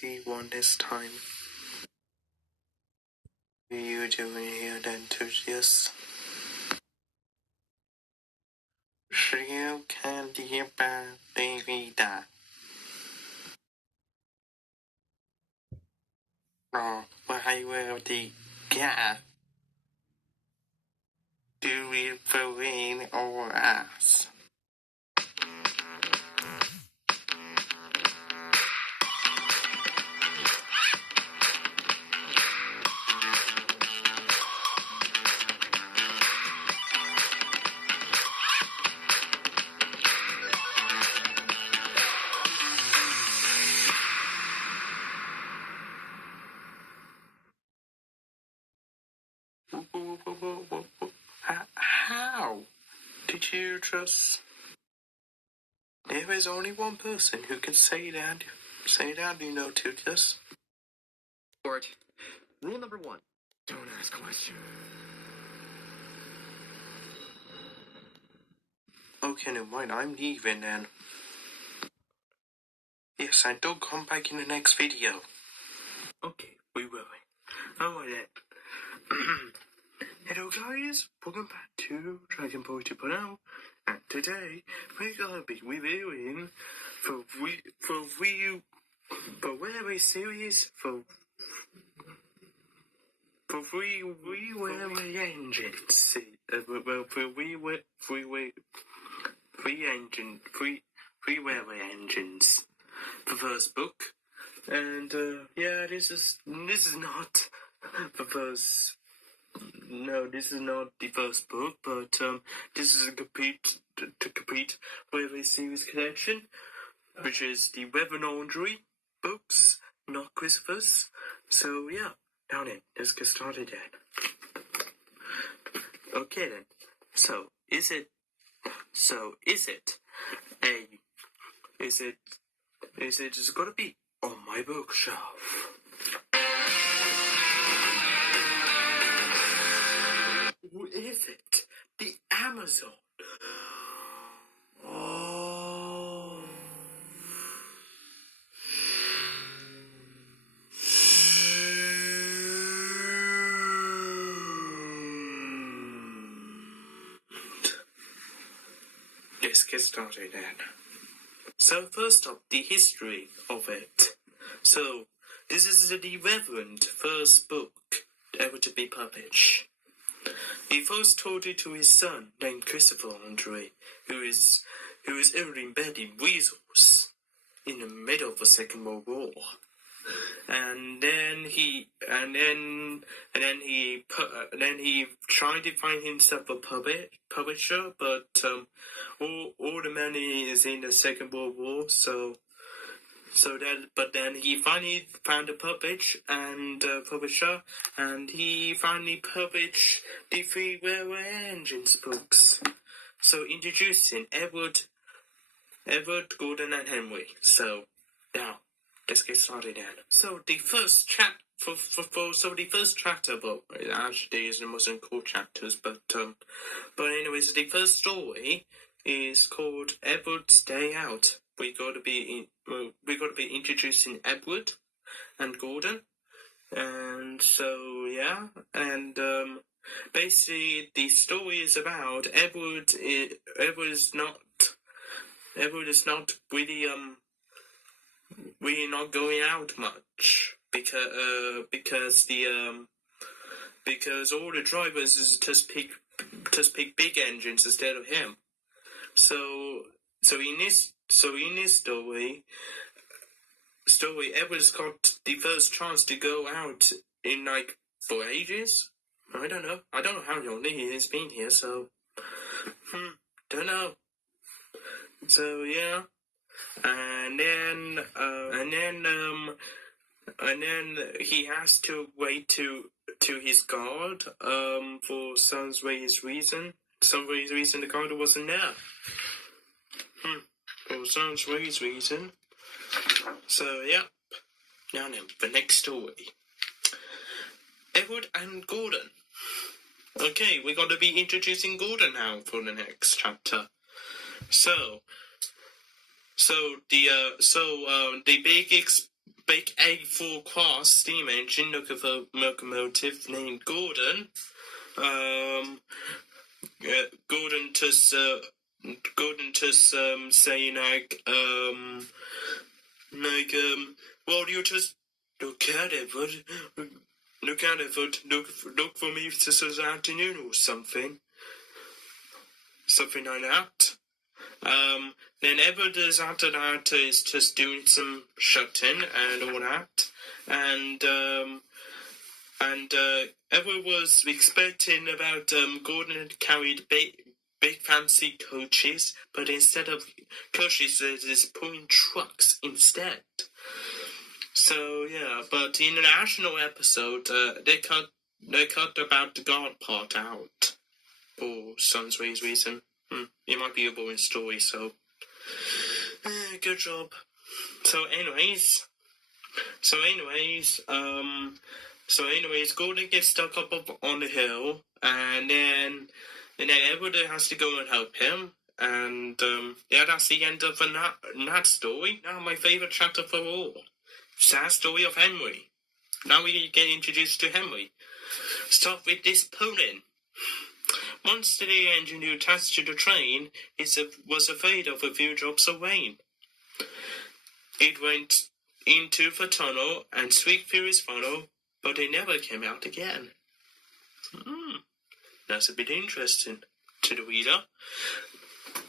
see one this time. What are you doing here then, Tertius? 是要看第八对回答。哦，我还以为我的家 Do it for rain or us. How did you just... There is only one person who can say that, you know, Tertius. Sport. Rule number 1. Don't ask questions. Okay, never mind, I'm leaving then. Yes, and don't come back in the next video. Okay, we will. Alright then. Hello guys, welcome back to Dragon Ball 2.0, and today we're gonna be reviewing the Railway series for Railway engines. Three railway engines. The first book, and yeah, this is not the first. No, this is not the first book, but this is a complete Railway series collection, which is the Weather Laundry books, not Christopher's. So yeah, now then, let's get started then. Okay then. So is it just gonna be on my bookshelf? Who is it? The Amazon. Oh. Let's get started then. So first up, the history of it. So this is the Reverend first book ever to be published. He first told it to his son, named Christopher Andre, who is only embedded resource in the middle of the Second World War. And then he tried to find himself a publisher, but all the money is in the Second World War, but then he finally found a publisher, and he finally published the Three Railway Engines books. So introducing Edward, Gordon, and Henry. So now let's get started then. So the first the first chapter book actually is the most important chapters, but anyways, the first story is called Edward's Day Out. We're going to be introducing Edward and Gordon, and so yeah, and basically the story is about Edward is not really not going out much because all the drivers is just pick big engines instead of him. So in this story, Edward's got the first chance to go out in for ages. I don't know how long he has been here. So don't know. So yeah, and then he has to wait to his guard for some various reason. The guard wasn't there. For some various reason. So yeah. Now then, the next story. Edward and Gordon. Okay, we're going to be introducing Gordon now for the next chapter. So the big A4 class steam engine locomotive named Gordon. Gordon to say well, you just look at it, look for me this afternoon or something like that. Then Edward is after that is just doing some shutting and all that, and Edward was expecting about Gordon had carried big fancy coaches, but instead of coaches, there's pulling trucks instead. So yeah, but in the national episode, they cut about the guard part out for some strange reason. It might be a boring story, so good job. So anyways, Gordon gets stuck up on the hill, and then Edward has to go and help him. And that's the end of that story. Now my favorite chapter for all. Sad story of Henry. Now we get introduced to Henry. Start with this pulling. Once the engineer attached to the train was afraid of a few drops of rain. It went into the tunnel and squeaked through his funnel, but it never came out again. That's a bit interesting to the reader.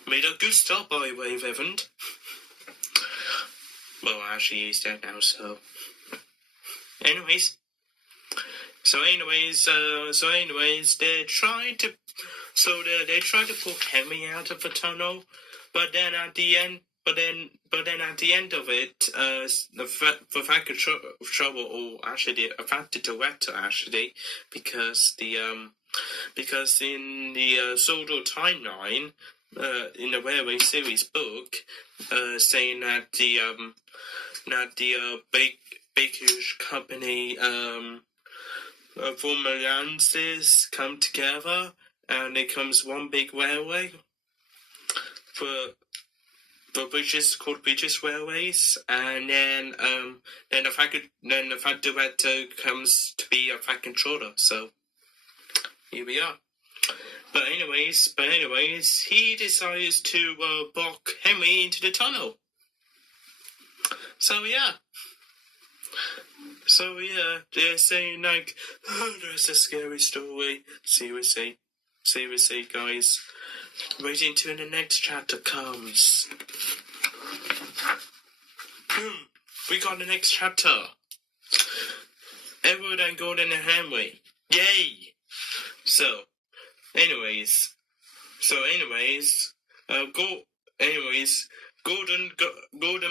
Made a good start, by the way, Reverend. Well, actually, he's dead now, so... Anyways, they tried to pull Henry out of the tunnel, but then at the end of it, the fact of trouble, or actually the fact of director actually, because in the Zordon timeline, in the Railway series book, saying that the Baker's company formulances come together and it comes one big railway for bridges called British Railways, and then the fact director comes to be a fact controller. So here we are. But anyways, he decides to block Henry into the tunnel. So yeah, they're saying like, oh, that's a scary story. Seriously, guys. Wait until the next chapter comes. We got the next chapter. Edward and Gordon and Henry. Yay! So, anyways, Gordon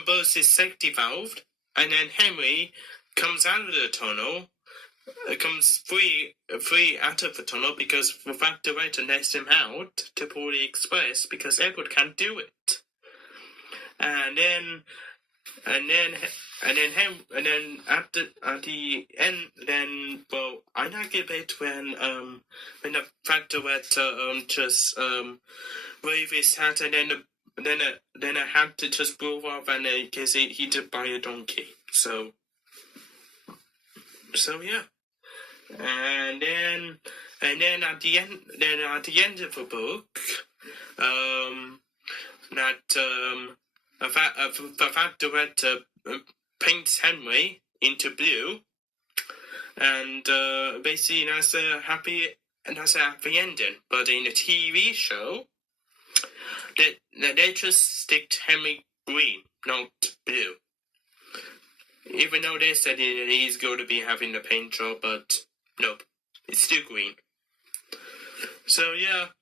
bursts his safety valve, and then Henry comes out of the tunnel, comes free out of the tunnel because the fact director lets him out to pull the express because Edward can't do it. And then at the end, well, I like a bit when the fact director just wave his hat, and then a hat to just blew off, and gets hit by a donkey. So yeah. And then at the end of the book, the fact director paints Henry into blue, and basically that's a happy ending. But in the TV show, they just stick Henry green, not blue. Even though they said he's going to be having the paint job, but nope, it's still green. So yeah,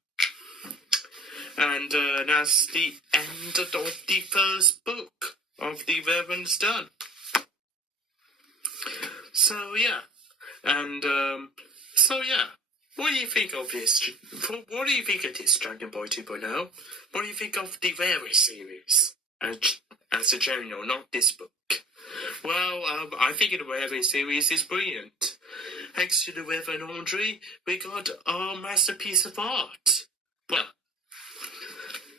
and that's the end of the first book of the Reverend's Done. So yeah, what do you think of this? What do you think of this Dragon Boy 2.0? What do you think of the Railway series as a general, not this book? Well, I think the Railway series is brilliant. Thanks to the Reverend Andre, we got our masterpiece of art. Well,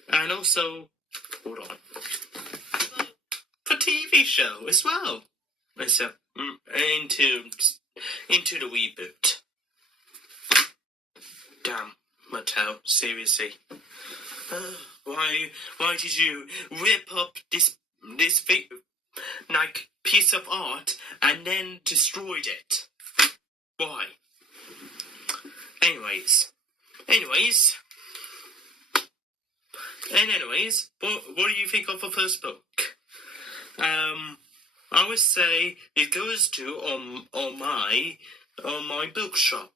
and also, hold on, for TV show as well. So into the reboot. Damn, Mattel, seriously. Why did you rip up this like piece of art and then destroyed it? Why? Anyways, what do you think of the first book? I would say it goes to on my bookshelf.